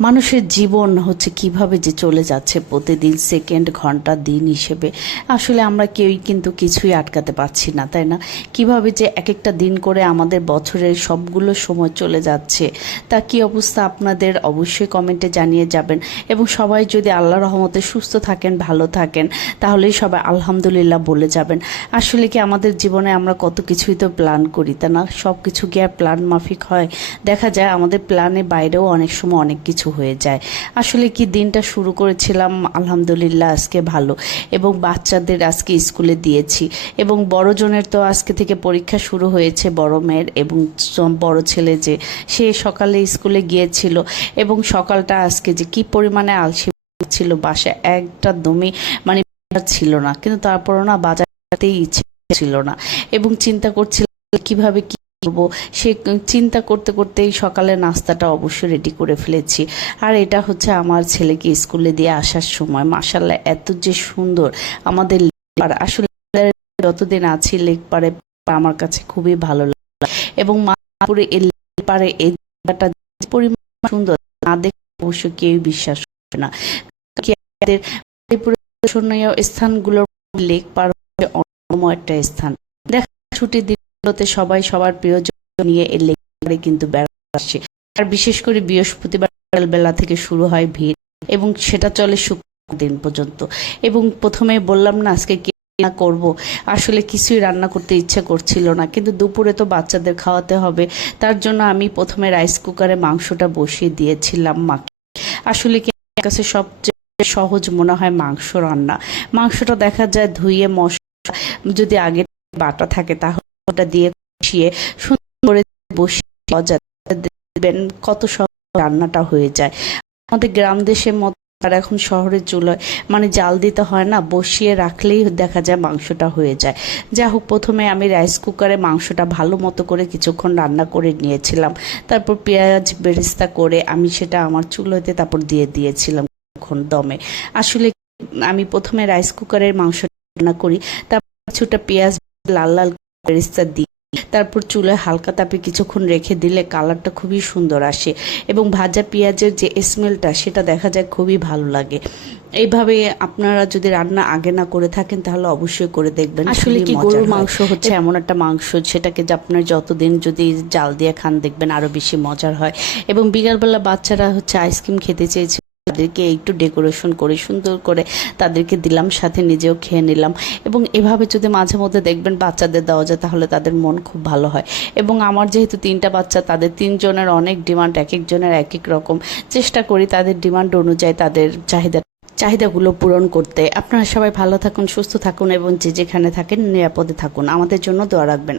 মানুষের জীবন হচ্ছে কিভাবে যে চলে যাচ্ছে প্রতিদিন সেকেন্ড ঘন্টা দিন হিসেবে আসলে আমরা কেউই কিন্তু কিছুই আটকাতে পারছি না, তাই না? কিভাবে যে এক একটা দিন করে আমাদের বছরের সবগুলো সময় চলে যাচ্ছে, তা কি অবস্থা আপনাদের অবশ্যই কমেন্টে জানিয়ে যাবেন। এবং সবাই যদি আল্লাহ রহমতে সুস্থ থাকেন, ভালো থাকেন, তাহলেই সবাই আলহামদুলিল্লাহ বলে যাবেন। আসলে কি আমাদের জীবনে আমরা কত কিছুই তো প্ল্যান করি, তা না? সব কিছু কি আর প্ল্যান মাফিক হয়? দেখা যায় আমাদের প্ল্যানের বাইরেও অনেক সময় অনেক কিছু হয়ে যায়। আসলে কি দিনটা শুরু করেছিলাম আলহামদুলিল্লাহ আজকে ভালো, এবং বাচ্চাদের আজকে স্কুলে দিয়েছি, এবং বড়জনের তো আজকে থেকে পরীক্ষা শুরু হয়েছে, বড় মেয়ের, এবং বড় ছেলে যে সে সকালে স্কুলে গিয়েছিল। এবং সকালটা আজকে যে কি পরিমাণে আলসে ছিল, বাসায় একটা দমই মানে ছিল না, কিন্তু তারপরও না বাজারতেই ইচ্ছে ছিল না, এবং চিন্তা করছিল কিভাবে কি করবো। সে চিন্তা করতে করতেই সকালে নাস্তাটা অবশ্যই রেডি করে ফেলেছি। আর এটা হচ্ছে আমার ছেলেকে স্কুলে দিয়ে আসার সময়, মাশাআল্লাহ এত যে সুন্দর আমাদের লেকপাড়। আসলে যতদিন আছি লেকপাড়ে আমার কাছে খুবই ভালো লাগে, এবং মাপুরে এই লেকপাড়ে এই জায়গাটা যে পরিমাণ সুন্দর না দেখে অবশ্য কেউ বিশ্বাস করে না। দর্শনীয় স্থানগুলোর লেকপাড় হচ্ছে অন্যতম একটা স্থান। দেখা ছুটির দিনগুলোতে সবাই সবার প্রিয়জন নিয়ে এই লেকপাড়ে কিন্তু বেড়াতে আসে। আর বিশেষ করে বৃহস্পতিবার বেলা থেকে শুরু হয় ভিড়, এবং সেটা চলে শুক্রবার দিন পর্যন্ত। এবং প্রথমে বললাম না আজকে কি রান্না করব, আসলে কিছুই রান্না করতে ইচ্ছে করছিল না, কিন্তু দুপুরে তো বাচ্চাদের খাওয়াতে হবে। তার জন্য আমি প্রথমে রাইস কুকারে মাংসটা বসিয়ে দিয়েছিলাম মাকে। আসলে কি আমার কাছে সবচেয়ে সহজ মনে হয় মাংস রান্না। মাংসটা দেখা যায় ধুয়ে মশলা যদি আগে বাটা থাকে তাহলে ওটা দিয়ে কষিয়ে সুন্দর করে বসিয়ে দেখবেন কত সহজ রান্নাটা হয়ে যায়। আমাদের গ্রাম দেশের মতো আর এখন শহরের চুলোয় মানে জাল দিতে হয় না, বসিয়ে রাখলেই দেখা যায় মাংসটা হয়ে যায়। যা হোক, প্রথমে আমি রাইস কুকারে মাংসটা ভালো মতো করে কিছুক্ষণ রান্না করে নিয়েছিলাম। তারপর পেঁয়াজ বেরেস্তা করে আমি সেটা আমার চুলোতে তারপর দিয়ে দিয়েছিলাম দমে। আসলে আমি প্রথমে রাইস কুকারের মাংস রান্না করি, তারপর কিছুটা পেঁয়াজ লাল লাল বেরেস্তা দিই, তারপর চুলায় হালকা তাপে কিছুক্ষণ রেখে দিলে কালারটা খুবই সুন্দর আসে, এবং ভাজা পেঁয়াজের যে স্মেলটা সেটা দেখা যায় খুবই ভালো লাগে। এইভাবে আপনারা যদি রান্না আগে না করে থাকেন তাহলে অবশ্যই করে দেখবেন। আসলে কি গরুর মাংস হচ্ছে এমন একটা মাংস সেটাকে যে আপনার যতদিন যদি জাল দিয়ে খান দেখবেন আরো বেশি মজার হয়। এবং বিকালবেলা বাচ্চারা হচ্ছে আইসক্রিম খেতে চেয়েছে, তাদেরকে একটু ডেকোরেশন করে সুন্দর করে তাদেরকে দিলাম, সাথে নিজেও খেয়ে নিলাম। এবং এভাবে যদি মাঝে মধ্যে দেখবেন বাচ্চাদের দেওয়া যায় তাহলে তাদের মন খুব ভালো হয়। এবং আমার যেহেতু 3টা বাচ্চা, তাদের 3জনের অনেক ডিমান্ড, এক একজনের এক এক রকম। চেষ্টা করি তাদের ডিমান্ড অনুযায়ী তাদের চাহিদাগুলো পূরণ করতে। আপনারা সবাই ভালো থাকুন, সুস্থ থাকুন, এবং যে যেখানে থাকেন নিরাপদে থাকুন। আমাদের জন্য দোয়া রাখবেন।